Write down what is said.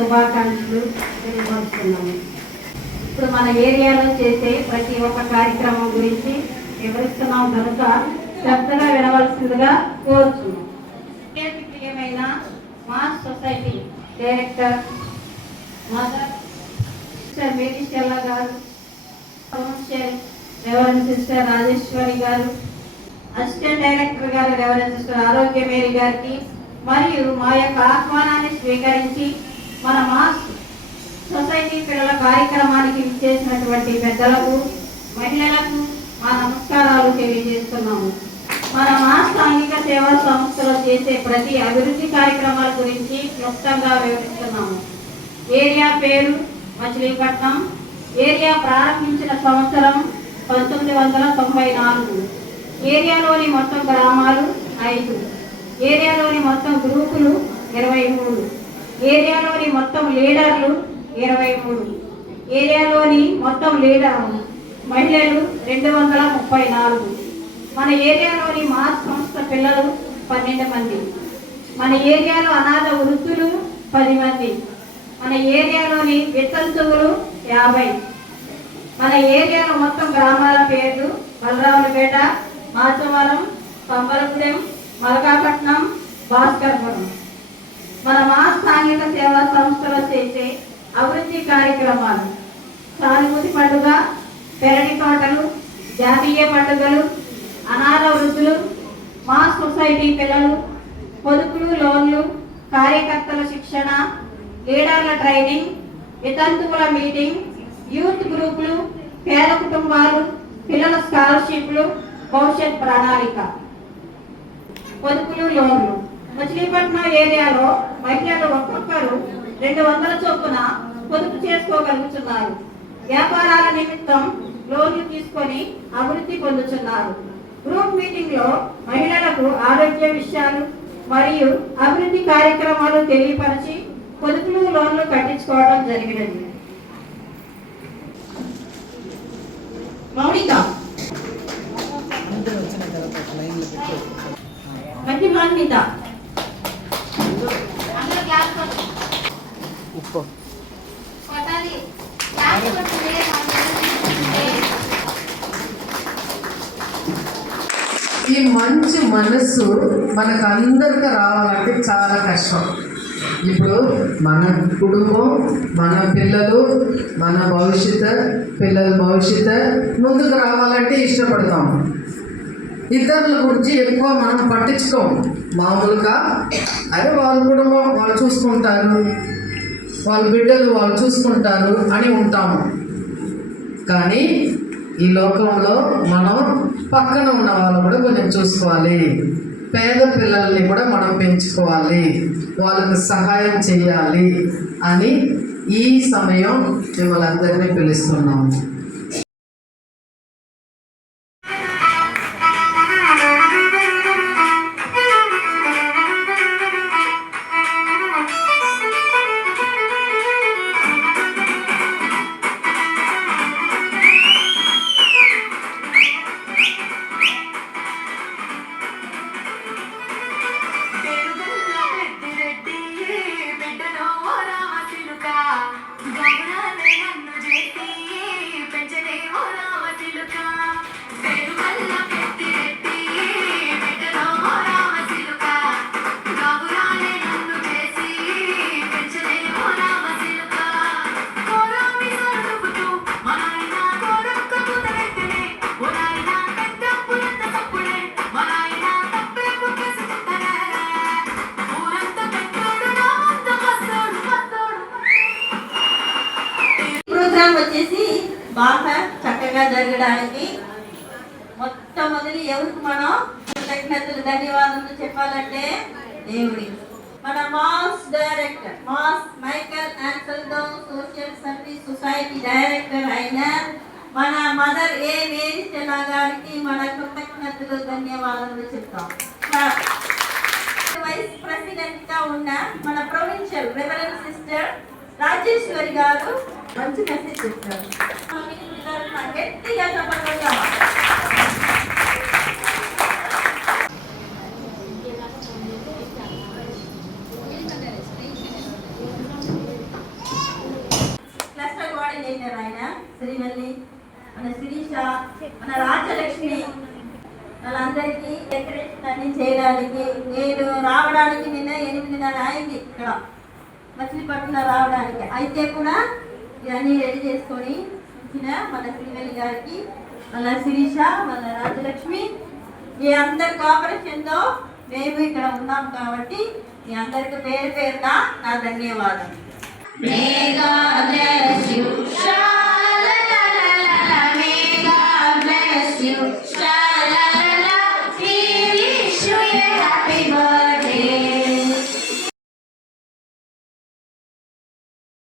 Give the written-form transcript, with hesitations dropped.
శుభాకాంక్షలు తెలియపరుస్తున్నాము. ఇప్పుడు మన ఏరియాలో చేసే ప్రతి ఒక్క కార్యక్రమం గురించి వివరిస్తున్నాం కనుక శ్రద్ధగా వినవలసిందిగా కోరుతున్నాం. ప్రియమైన mass society director mother sister Mary Stella garu, councillor reverend sister Rajeshwari garu, assistant director garu reverend sister Arogya Mary గారికి మరియు మా యొక్క ఆహ్వానాన్ని స్వీకరించి మన మాస్ సొసైటీ పిల్లల కార్యక్రమానికి ఇచ్చేసినటువంటి పెద్దలకు, మహిళలకు మా నమస్కారాలు తెలియజేస్తున్నాము. మన మాస్ సాంఘిక సేవా సంస్థలో చేసే ప్రతి అభివృద్ధి కార్యక్రమాల గురించి క్లుప్తంగా వివరిస్తున్నాము. ఏరియా పేరు మచిలీపట్నం. ఏరియా ప్రారంభించిన సంవత్సరం 1994. ఏరియాలోని మొత్తం గ్రామాలు 5. ఏరియాలోని మొత్తం గ్రూపులు 23. ఏరియాలోని మొత్తం లీడర్లు 23. ఏరియాలోని మొత్తం మహిళలు 234. మన ఏరియాలోని మాస్ సంస్థ పిల్లలు 12 మంది. మన ఏరియాలో అనాథ వృద్ధులు 10 మంది. మన ఏరియాలోని వితంతువులు 50. మన ఏరియాలో మొత్తం గ్రామాల పేర్లు బలరావులపేట, మాచవరం, పంబలగూడెం, మలకాపట్నం, భాస్కర్పురం. మన మాస్ సాంఘిక సేవా సంస్థలో చేసే అభివృద్ధి కార్యక్రమాలు: సానుభూతి పండుగ, పెరటి తోటలు, జాతీయ పండుగలు, అనాథ వృద్ధులు, మాస్ సొసైటీ పిల్లలు, పొదుపులు, లోన్లు, కార్యకర్తల శిక్షణ, లీడర్ల ట్రైనింగ్, వితంతువుల మీటింగ్, యూత్ గ్రూపులు, పేద కుటుంబాలు, పిల్లల స్కాలర్షిప్లు, భవిష్యత్ ప్రణాళిక. పొదుపులు, లోన్లు. మచిలీపట్నం ఏరియాలో మహిళలు ఒక్కొక్కరు 200 చొప్పున పొదుపు చేసుకోగలుగుతున్నారు. వ్యాపారాల నిమిత్తం లోన్లు తీసుకొని అభివృద్ధి పొందుతున్నారు. గ్రూప్ మీటింగ్ లో మహిళలకు ఆరోగ్య విషయాలు మరియు అభివృద్ధి కార్యక్రమాలు తెలియపరిచి పొదుపులు, లోన్లు కట్టించుకోవడం జరిగినది. మౌనిక మధ్యమాన్విత ఈ మంచి మనస్సు మనకు అందరికీ రావాలంటే చాలా కష్టం. ఇప్పుడు మన కుటుంబం, మన పిల్లలు, మన పిల్లల భవిష్యత్తు ముందుకు రావాలంటే ఇష్టపడతాం. ఇతరుల గురించి ఎక్కువ మనం పట్టించుకోము. మామూలుగా అదే వాళ్ళ కుటుంబం వాళ్ళు చూసుకుంటారు, వాళ్ళ బిడ్డలు వాళ్ళు చూసుకుంటారు అని ఉంటాము. కానీ ఈ లోకంలో మనం పక్కన ఉన్న వాళ్ళు కూడా కొంచెం చూసుకోవాలి. పేద పిల్లల్ని కూడా మనం పెంచుకోవాలి, వాళ్ళకు సహాయం చేయాలి అని ఈ సమయం మిమ్మల్ని అందరినీ పిలుస్తున్నాము. వచ్చేసి బాగా చక్కగా జరగడానికి మొట్టమొదటి ఎవరికి మనం కృతజ్ఞతలు, ధన్యవాదాలు చెప్పాలంటే దేవుడి. మన mass director, mass Michael Ansaldo social service society director అయిన మన మదర్ ఏ మేరీ స్టెల్లా గారికి మన కృతజ్ఞతలు, ధన్యవాదాలు చెప్తాం. వైస్ ప్రెసిడెంట్ గా ఉన్న మన ప్రొవిన్షియల్ రెవరెండ్ సిస్టర్ రాజేశ్వరి గారు మంచి మెసేజ్ చెప్తారు. గట్టిగా చెప్పగలుగుతాం. శ్రీవల్లి, మన శిరీష, మన రాజలక్ష్మి వాళ్ళందరికీ డెకరేషన్ అన్ని చేయడానికి, నేను రావడానికి నిన్న 8:30 అయింది ఇక్కడ మచిలీపట్నం రావడానికి. అయితే కూడా ఇవన్నీ రెడీ చేసుకొని వచ్చిన మన శ్రీవల్లి గారికి, మన శిరీష, మన రాజలక్ష్మి, మీ అందరి కోఆపరేషన్తో మేము ఇక్కడ ఉన్నాం కాబట్టి మీ అందరికి పేరు పేరున నా ధన్యవాదాలు.